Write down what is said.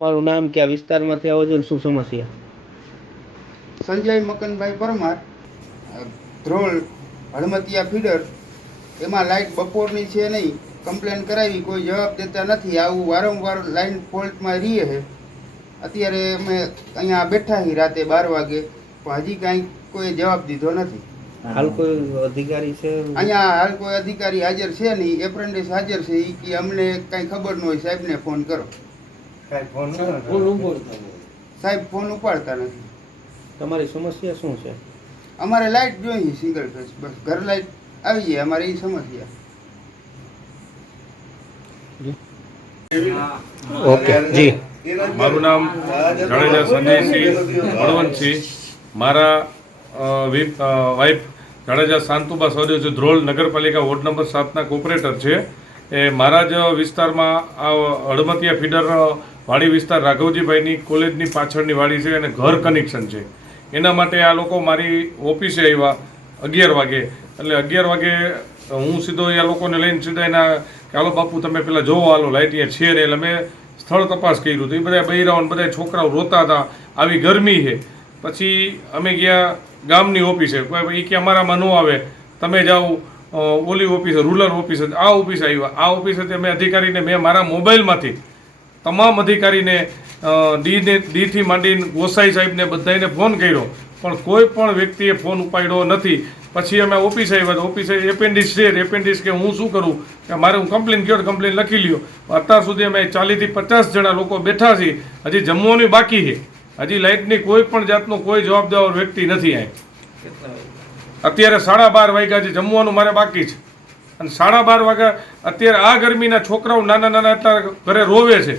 મારું નામ કે આ વિસ્તારમાંથી આવો છો ને શું સમસ્યા? સંજય મકનભાઈ પરમાર, ધ્રોળ હળમતિયા ફીડર. એમાં લાઇટ બપોરની છે નહીં, કમ્પ્લેન કરાવી, કોઈ જવાબ દેતા નથી. આવું વારંવાર લાઇન ફોલ્ટમાં રહીએ છે. અત્યારે અમે અહીંયા બેઠા છીએ રાતે 12 વાગે, પણ હજી કાંઈ કોઈ જવાબ દીધો નથી. હાલ કોઈ અધિકારી છે અહીંયા? હાલ કોઈ અધિકારી હાજર છે નહીં. એપ્રેન્ટિસ હાજર છે, એ કે અમને કાંઈ ખબર ન હોય, સાહેબને ફોન કરો. સાહેબ ફોન ઉપાડતા નથી. તમારી સમસ્યા શું છે? અમારે લાઇટ જોઈએ, સિંગલ ફેસ, બસ ઘર લાઇટ આવી જાય, અમારે એ સમસ્યા. ઓકે જી. મારું નામ જાડેજા સંજયસિંહ બળવંતસિંહ. મારા વાઇફ જાડેજા શાંતુબા સૌદેવ છે, ધ્રોળ નગરપાલિકા વોર્ડ નંબર 7ના કોર્પોરેટર છે. એ મારા જ વિસ્તારમાં આ હળમતિયા ફીડર વાડી વિસ્તાર રાઘવજીભાઈની કોલેજની પાછળની વાડી છે અને ઘર કનેક્શન છે. એના માટે આ લોકો મારી ઓફિસે આવ્યા 11 વાગે. એટલે 11 વાગે હું સીધો એ લોકોને લઈને સીધા એના કે હાલો બાપુ તમે પેલા જોવો, હાલો લાઇટ અહીંયા છે ને. એટલે મેં સ્થળ તપાસ કર્યું તો એ બધા બૈરાઓ બધા છોકરાઓ રોતા હતા, આવી ગરમી છે. પછી અમે ગયા ગામની ઓફિસે, એ કે અમારામાં ન આવે, તમે જાઓ ઓલી ઓફિસે, રૂરલ ઓફિસે. આ ઓફિસે આવ્યા. આ ઓફિસેથી અમે અધિકારીને મેં મારા મોબાઈલમાંથી તમામ અધિકારીને ડીથી માંડીને ગોસાઈ સાહેબને બધાને ફોન કર્યો, પણ કોઈ પણ વ્યક્તિએ ફોન ઉપાડ્યો નથી. પછી અમે ઓફિસે આવ્યા. ઓફિસે એપેન્ડિક્સ છે, એપેન્ડિક્સ કે હું શું કરું કે મારે હું કમ્પ્લેન કર્યો, કમ્પ્લેન લખી લ્યો. અત્યાર સુધી અમે 40થી 50 જણા લોકો બેઠા છીએ, હજી જમવાનું બાકી છે. હજી લાઇટની કોઈ પણ જાતનો કોઈ જવાબદાર વ્યક્તિ નથી. અહીં અત્યારે 12:30 વાગ્યા છે, જમવાનું મારે બાકી છે. અને 12:30 વાગ્યા અત્યારે આ ગરમીના છોકરાઓ નાના નાના અત્યારે ઘરે રોવે છે.